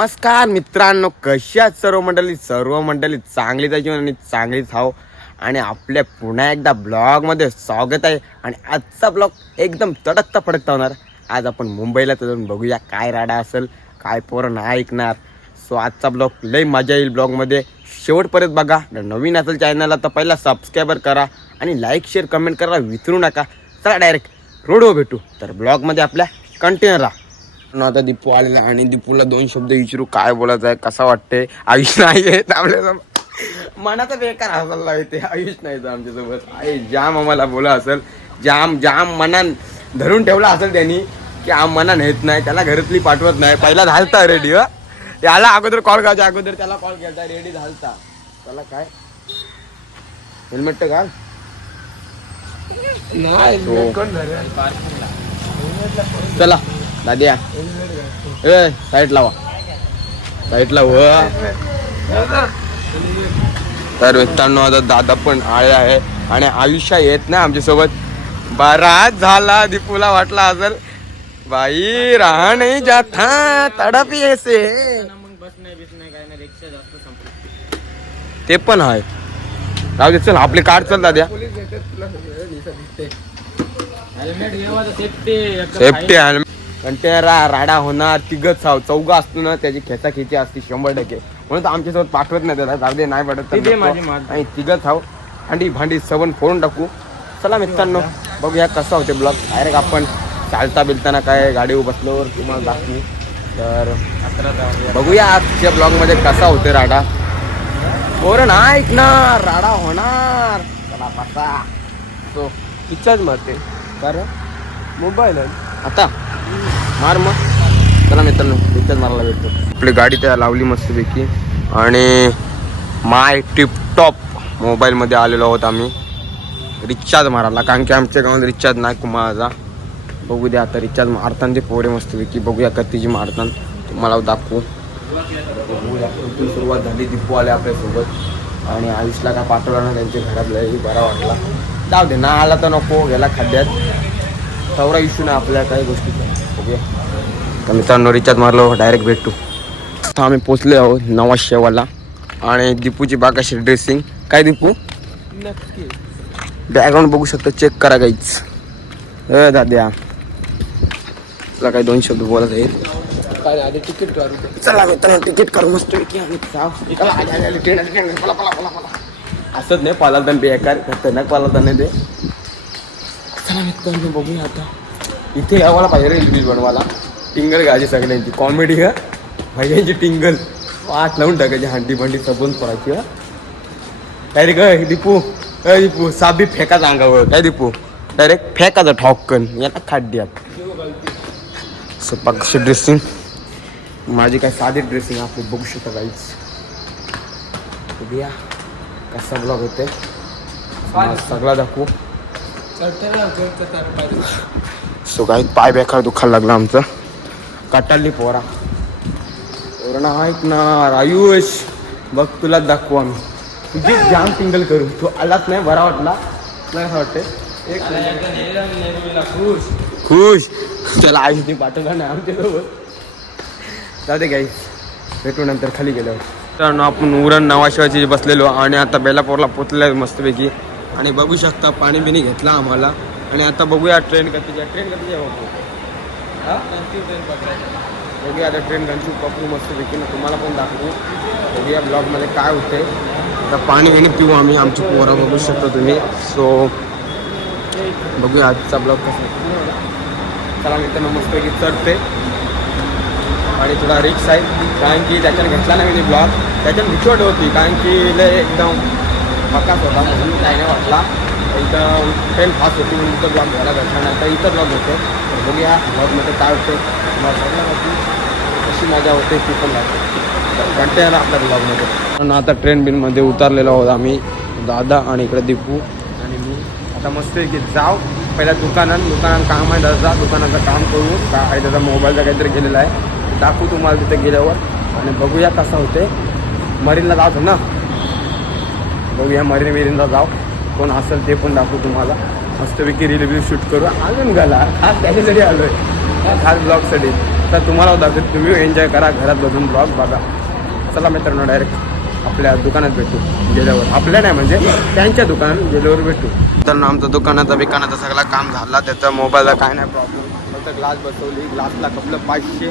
नमस्कार मित्रांनो कशा सर्व मंडळी? सर्व मंडळी चांगली जायची आणि चांगलीच हाव. आणि आपल्या पुन्हा एकदा ब्लॉगमध्ये स्वागत आहे. आणि आजचा ब्लॉग एकदम तडकता फडकता होणार. आज आपण मुंबईला तर जाऊन बघूया काय राडा असेल काय पोरं नाही ऐकणार. सो आजचा ब्लॉग लई मजा येईल ब्लॉगमध्ये. शेवटपर्यंत बघा. जर नवीन असेल चॅनलला तर पहिला सबस्क्राईबर करा आणि लाईक शेअर कमेंट करायला विसरू नका. चला डायरेक्ट रोडवर भेटू. तर ब्लॉगमध्ये आपल्या कंटिन्यू राहा. आता दीपू आलेला आणि दीपूला दोन शब्द विचारू काय बोलायचं आहे कसा वाटते आयुष नाही येत आपल्या मनाचा बेकार हसायला येते आयुष नाही आमच्यासोबत. आई जाम आम्हाला बोला असेल. जाम जाम मनान धरून ठेवला असेल त्यांनी की आम मनान येत नाही त्याला घरातली पाठवत नाही. पहिला झालता रेडी याला अगोदर कॉल करायच्या अगोदर त्याला कॉल केला रेडी झालता. त्याला काय? हेल्मेट घाल. चला. दाद्या ए साईड लावा. साईड लाव तर मित्रांनो आता दादा पण आले आहे आणि आयुष्य येत नाही आमच्यासोबत. बराच झाला दीपूला वाटला असेल. बाई राहा नाही जाता तडप येसे. ते पण आहे. राहू दे चल आपली कार चल दाद्या सेफ्टी हेल्मेट कंटेनर राडा होणार तिघच साव चौघा असतो ना त्याची खेचाखेची असते शंभर टक्के. म्हणून तर आमच्यासोबत पाठवत नाही त्याला जाऊ दे नाही तर. माझी माल. आणि तिघच हाव भांडी भांडी सबन फोडून टाकू. चला मित्रांनो बघूया कसं होते ब्लॉग. डायरेक्ट आपण चालता बिलताना काय गाडीवर बसल्यावर तुम्हाला दाखवू. तर बघूया आजच्या ब्लॉगमध्ये कसा होते राडा. पोरं ना ऐकणार राडा होणार. चला बसा. तो इच्छाच मारते. बरं मोबाईल आता? मार मग. चला मित्रांनो इथंच मारायला भेटतो. आपली गाडी त्या लावली मस्तपैकी. आणि माय टिपटॉप मोबाईलमध्ये आलेलो आहोत आम्ही. रिचार्ज मारायला कारण की आमच्या गावात रिचार्ज नाही कुमाराचा बघू द्या आता रिचार्ज मारताना ते पोरे मस्तपैकी. बघूया कधीची मारताना. तुम्हाला दाखवू. इथून सुरुवात झाली दिपू आले आपल्यासोबत. आणि आयुषला काय पाठवला ना त्यांच्या घरातलाही बरा वाटला. जाऊ दे ना आला तर नको गेला खाद्यात तेवढा इश्यू नाही आपल्या काही गोष्टीचा. बघूया तर मित्रांनो रिचार्ज मारलो डायरेक्ट भेटू. आता आम्ही पोचले आहोत नवा शेवाला आणि दीपूची बागाशी ड्रेसिंग काय दीपू? नक्की बॅकग्राऊंड बघू शकता चेक करा काहीच अ दाद्या. तुला काही दोन शब्द बोलत आहेत काय आधी तिकीट काढू चला मित्रांनो तिकीट करू मस्त. असंच नाही पालादान बेकार खतरनाक पालादान आहे ते. चला मित्रांनो बघूया आता. इथे यावाला पाहिजे रे ब्रिज बनवायला. टिंगल गाजी सगळ्यांची. कॉमेडी का भैयांची टिंगल. वाट लावून टाकायची हांडी भांडी सबून पडायची हा? डायरेक्ट अय दीपू? अय दीपू साबी फेकाचा अंगावर. काय दीपू? डायरेक्ट फेकाचा ठॉकन याला खड्ड्यात सो पक्षी ड्रेसिंग माझी काय साधी ड्रेसिंग आपली बघू शकता काहीच बघूया. कसा ब्लॉग होते सगळा दाखवू. सो काही पाय बेकार दुखायला लागला आमचं. कटाली पोरा. पोरा ना आयुष बघ तुला दाखवू आम्ही. तुझी जाम टिंगल करू. तू आलाच नाही बरा वाटला. नाही असं वाटते खुश खुश. त्याला आयुषने पाठवला नाही आमच्यासोबत. जाते काही भेटू नंतर खाली गेल्यावर. मित्रांनो आपण उरण नावाशिवायचे बसलेलो आणि आता बेलापूरला पोचले मस्तपैकी. आणि बघू शकता पाणी बिणी घेतला आम्हाला. आणि आता बघूया ट्रेन कधीची ट्रेन कधी आहे बापू? हा? बघूया आता ट्रेन घंटू पकडू मस्त देखील तुम्हाला पण दाखवू. बघूया ब्लॉगमध्ये काय होते. आता पाणी बिणी पिऊ आम्ही आमची पोरं बघू शकता तुम्ही. सो बघूया आजचा ब्लॉग कसा चला मी त्यांना मस्तपैकी चढते. आणि थोडा रिक्स आहे. कारण की त्याच्यानं घेतला नाही मी ब्लॉग त्याच्यात भिचवट होती कारण की लय एकदम मका होता म्हणून काही नाही वाटला. इथं ट्रेन फास्ट होती म्हणून इथं ब्लॉक घ्यायला भेटला नाही. तर इथं ब्लॉग होते तर बघूया ब्लॉकमध्ये काय होते मला सगळ्यांना कशी मजा होते ती पण लागते आला आपल्या ब्लॉकमध्ये पण आता ट्रेन बिनमध्ये उतरलेलो आहोत आम्ही. दादा आणि इकडे दीपू. आणि मी. आता मस्त आहे की जाव पहिल्या दुकानात दुकानात काम आहे दादा. दुकानाचं काम करू. का आहे त्याचा मोबाईलचा काहीतरी गेलेला आहे. दाखवू तुम्हाला तिथे गेल्यावर. आणि बघूया कसं होते मरीनला जाऊ ना. बघूया मरीन बिरीनला जाऊ. कोण असेल ते पण दाखवू तुम्हाला. मस्तपैकी रिव्ह्यू शूट करू. अजून गेला. खास त्याच्यासाठी आलो आहे खास ब्लॉगसाठी तर तुम्हाला दाखवत तुम्ही एन्जॉय करा. घरात बसून ब्लॉग बघा. चला मित्रांनो डायरेक्ट आपल्या दुकानात भेटू. गेल्यावर. आपल्या नाही म्हणजे त्यांच्या दुकानात गेल्यावर भेटू. तर आमचं दुकानाचा बिकानाचा सगळा काम झाला. त्याचा मोबाईलला काय नाही प्रॉब्लेम फक्त ग्लास बसवली. ग्लासला कपलं पाचशे.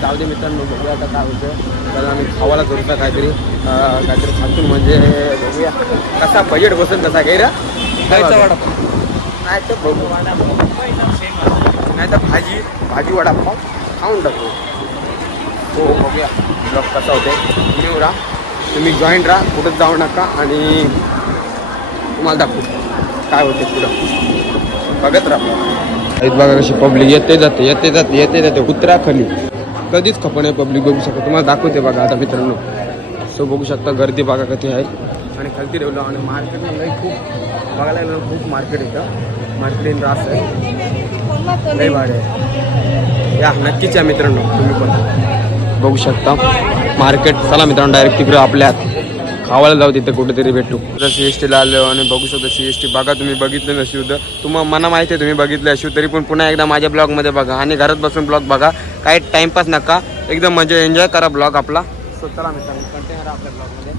जाऊ दे मित्रांनो बघूया आता काय होतं तर आम्ही खावाला करूचा काहीतरी काहीतरी खातून म्हणजे बघूया. कसा बजेट बसेल कसा वडापाव. नाही तर बघू. नाही तर भाजी भाजी वडापाव खाऊन टाकू. हो बघूया. ब्लॉग कसा होते तुम्ही राहा तुम्ही जॉईंट राहा. कुठं जाऊ नका. आणि तुम्हाला दाखवू. काय होते पुढं. बघत राहा. बघा कशी पब्लिक येते जाते येते जाते येते जाते उतरा खाली कधीच खपं नाही पब्लिक बघू शकता तुम्हाला दाखवते बघा आता मित्रांनो. सो बघू शकता गर्दी बघा कधी आहे. आणि खालती ठेवलं आणि मार्केटला लई खूप बघायला गेलं खूप मार्केट येतं मार्केट रास आहे. लई भाडे आहे. या नक्कीच या मित्रांनो. तुम्ही पण बघू शकता. मार्केट चला मित्रांनो डायरेक्ट तिकडे आपल्या खावायला जाऊ तिथे कुठेतरी भेटू. तर सी एस टीला आलो आणि बघू शकता सी एस टी बघा तुम्ही बघितलं नशी होतं तुम्हाला मला माहिती आहे तुम्ही बघितलं अशी तरी पण पुन्हा एकदा माझ्या ब्लॉगमध्ये बघा आणि घरात बसून ब्लॉग बघा. काही टाइमपास नका. एकदम म्हणजे एन्जॉय करा ब्लॉग आपला. सो चला मित्रांनो कंटिन्यू करा आपल्या ब्लॉगमध्ये.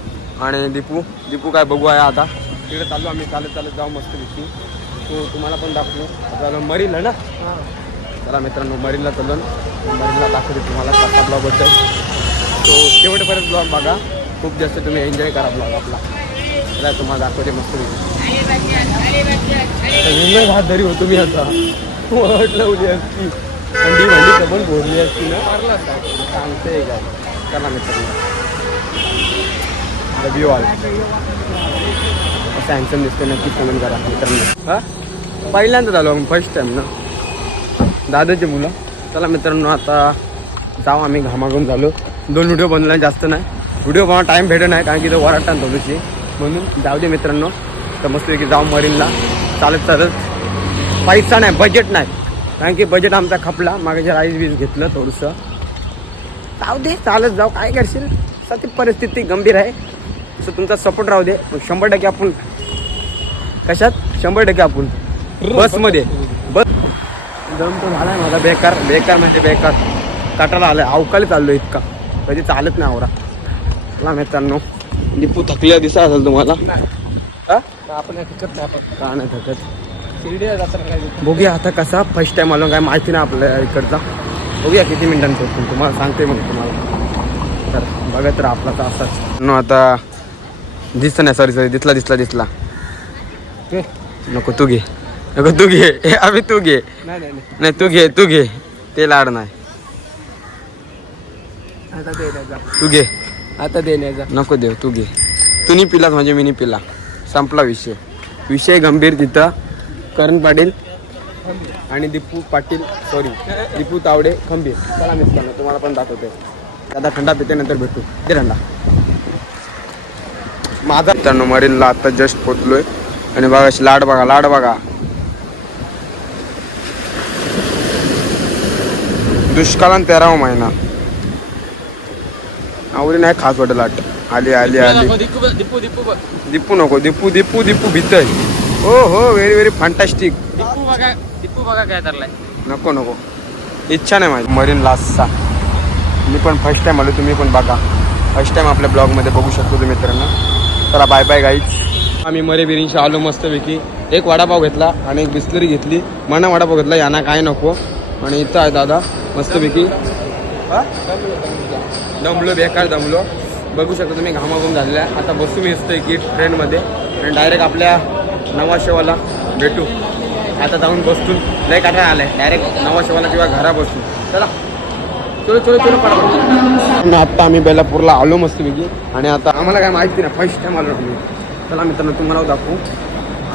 आणि दीपू दीपू काय बघू आहे आता. तिकडे चालू आम्ही चालत चालत जाऊ मस्त दिसती तो तुम्हाला पण दाखवू. आपल्याला मरील आहे ना? चला मित्रांनो मरीनला चालून मरीनला दाखवते तुम्हाला कसा ब्लॉग होतं तो शेवटपर्यंत ब्लॉग बघा. खूप जास्त तुम्ही एन्जॉय करा ब्लॉग आपला. चला तुम्हाला दाखवते मस्त मुंबई भात धरी होतो मी आता. वाट लावली असती. थंडी भांडी पण भोरली असती ना. सांगते काय चला मित्रांनो. डब्ल्यू ऑल असं हँडसम दिसतं नक्कीच कमेंट करा मित्रांनो. हा? पहिल्यांदा झालो आम्ही फर्स्ट टाइम ना. दादाची मुलं. चला मित्रांनो आता जाऊ आम्ही घामाघूम झालो. दोन व्हिडिओ बनला जास्त नाही. व्हिडिओ बनवा टाईम भेटत नाही कारण की तो वराटान थोडीशी म्हणून जाऊ दे मित्रांनो. तर मस्तपैकी जाऊ मरीनला. चालत चालत. पैसा नाही बजेट नाही. कारण की बजेट आमचा खपला. मागे राईस बीज घेतलं थोडंसं. जाऊ दे चालत जाऊ. काय करशील? सती परिस्थिती गंभीर आहे. सो तुमचा सपोर्ट राहू दे. शंभर टक्के आपण कशात? शंभर टक्के आपण. बसमध्ये. बस दम तो आहे माझा. बेकार. बेकार म्हणजे बेकार. काटाला आलाय. अवकाळी चाललो इतका. कधी चालत नाही आवरा. चला मित्रांनो. दीपू थकल्या दिसा असेल तुम्हाला. हा? आपण टिकत नाही आपण. का नाही थकत? बघूया आता कसा फर्स्ट टाइम आलो काय माहिती नाही आपल्या इकडचा. बघूया किती मिनिटांनी पोहोचतो तुम्हाला सांगते मग तुम्हाला. तर बघत राहा आपला तर असाच. नो आता दिसतं नाही सॉरी सॉरी दिसला दिसला दिसला. नको तू घे. नको तू घे. अभि तू घे. नाही तू घे तू घे. ते लाड नाही तू घे. आता देण्याचा नको देव तू घे. तू नाही पिलास म्हणजे मी नाही पिला. संपला विषय. विषय गंभीर तिथं. करण पाटील आणि दीपू पाटील सॉरी दीपू तावडे खंबीर. चला मित्रांनो तुम्हाला पण दाखवते. दादा थंडा पिते नंतर भेटू. दे थंडा माझा मित्रांनो मरीनला आता जस्ट पोचलोय. आणि बघा अशी लाड बघा लाड बघा. दुष्काळान तेरावा महिना. आवडी नाही खास वाटत लाट. आली आली आली. दिप्पू नको दिप्पू दिप्पू दिप्पू भीतय. हो हो व्हेरी व्हेरी फंटास्टिक दिप्पू बघा दिप्पू बघा काय धरलाय. नको नको. इच्छा नाही माझी. मरीन लास्टचा. मी पण फर्स्ट टाइम आलो तुम्ही पण बघा. फर्स्ट टाइम आपल्या ब्लॉगमध्ये बघू शकतो तुम्ही मित्रांनो. चला बाय बाय गाईच आम्ही मरे बिरींशी आलो मस्तपैकी. एक वडापाव घेतला आणि एक बिस्लरी घेतली. मना वडापाव घेतला यांना काय नको. आणि इथं आहे दादा मस्तपैकी. हा? दमलो बेकार दमलो. बघू शकता तुम्ही घामाघूम झालेला आहे. आता बसू मी असतोय की ट्रेनमध्ये आणि डायरेक्ट आपल्या नवाशेवाला भेटू. आता जाऊन बसून. लय काटा आहे डायरेक्ट नवाशेवाला किंवा घरा बसू चला. चलो चलो चलो पडा आता आम्ही बेलापूरला आलो मस्तपैकी. आणि आता आम्हाला काय माहिती नाही. फर्स्ट टाइम आलो आम्ही. चला मित्रांनो तुम्हाला दाखवू.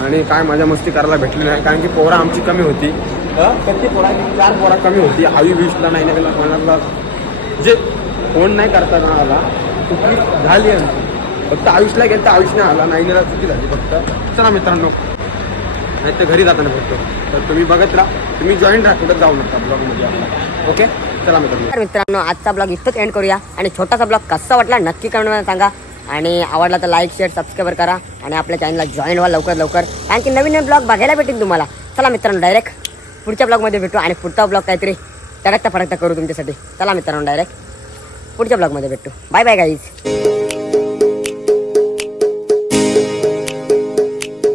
आणि काय माझ्या मस्ती करायला भेटली नाही. कारण की पोरा आमची कमी होती. अं? पोरा चार पोरा कमी होती. आवी वीसला नाही नाही कोणाला जे फोन नाही करताना आला चुकी झाली आमची फक्त आयुषला गेलं तर आयुषने आला नाही गेला चुकी झाली फक्त. चला मित्रांनो नाही तर घरी जाताना फक्त. तर तुम्ही बघत राहा. तुम्ही जॉईन राहा कुठं जाऊ नका ब्लॉगमध्ये आपला. ओके चला मित्रांनो. मित्रांनो आजचा ब्लॉग इथंच एंड करूया. आणि छोटासा ब्लॉग कसा वाटला नक्की कमेंटमध्ये सांगा. आणि आवडला तर लाईक शेअर सबस्क्राईबर करा. आणि आपल्या चॅनलला जॉईन व्हा लवकर लवकर. कारण की नवीन नवीन ब्लॉग बघायला भेटेल तुम्हाला. चला मित्रांनो डायरेक्ट पुढच्या ब्लॉगमध्ये भेटू. आणि पुढचा ब्लॉग काहीतरी तडकता फडकता करू तुमच्यासाठी. चला मित्रांनो डायरेक्ट पुढच्या ब्लॉगमध्ये भेटू. Bye bye guys